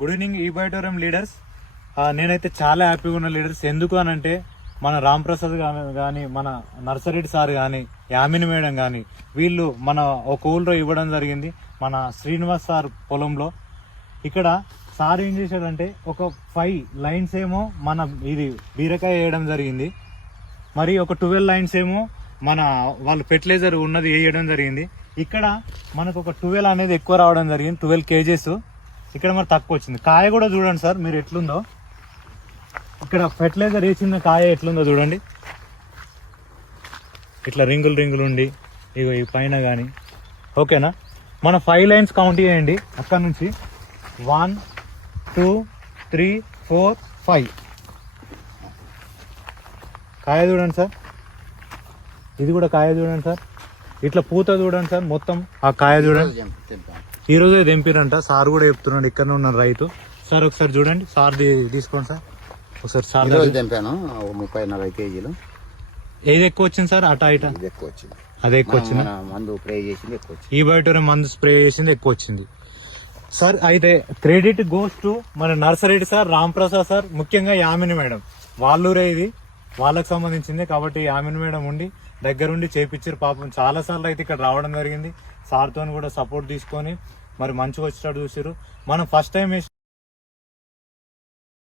Good evening ఈ బయోటోరియం leaders నేనైతే చాలా హ్యాపీగా ఉన్న లీడర్స్ ఎందుకు అని అంటే మన రాంప్రసాద్ కానీ మన నర్సరెడ్డి సార్ కానీ యామిని మేడం కానీ వీళ్ళు మన ఒక ఊళ్ళో ఇవ్వడం జరిగింది. మన శ్రీనివాస్ సార్ పొలంలో. ఇక్కడ సార్ ఏం చేశాడంటే ఒక ఫైవ్ లైన్స్ ఏమో మన ఇది బీరకాయ వేయడం జరిగింది. మరి ఒక ట్వెల్వ్ లైన్స్ ఏమో మన వాళ్ళు ఫెర్టిలైజర్ ఉన్నది వేయడం జరిగింది. ఇక్కడ మనకు ఒక ట్వెల్వ్ అనేది ఎక్కువ రావడం జరిగింది ట్వెల్వ్ కేజెస్ ఇక్కడ మరి తక్కువ వచ్చింది. కాయ కూడా చూడండి సార్ మీరు ఎట్లుందో. ఇక్కడ ఫెర్టిలైజర్ వేసిన కాయ ఎట్లుందో చూడండి. ఇట్లా రింగులు రింగులు ఉండి ఇగో ఈ పైన కానీ ఓకేనా? మన ఫైవ్ లైన్స్ కౌంట్ చేయండి. అక్కడ నుంచి one two three four five కాయ చూడండి సార్. ఇది కూడా కాయ చూడండి సార్. ఇట్లా పూత చూడండి సార్ మొత్తం ఆ కాయ చూడండి. ఈ రోజే తెంపిరంట. సార్ కూడా చెప్తున్నాడు ఇక్కడ ఉన్న రైతు. సార్ ఒకసారి చూడండి సార్ తీసుకోండి సార్. ఒకసారి సార్ తెంపాను ముప్పై నలభై కేజీలు. ఏది ఎక్కువ వచ్చింది సార్ అటా ఇటా? ఎక్కువ వచ్చింది. అదే ఎక్కువ వచ్చింది? మందు స్ప్రే చేసింది ఎక్కువ వచ్చింది. ఈ బయోటోరియం మందు స్ప్రే చేసింది ఎక్కువ వచ్చింది. సార్ అయితే క్రెడిట్ గోస్ టు మన నర్సరెడ్డి సార్ రామ్ ప్రసాద్ సార్ ముఖ్యంగా యామిని మేడం. వాళ్ళూరే ఇది. వాళ్ళకు సంబంధించింది కాబట్టి యామిని మేడం ఉండి దగ్గరుండి చేపించారు. పాపం చాలా సార్లు అయితే ఇక్కడ రావడం జరిగింది. సార్తో కూడా సపోర్ట్ తీసుకొని మరి మంచిగా వచ్చేటట్టు చూసారు మనం ఫస్ట్ టైం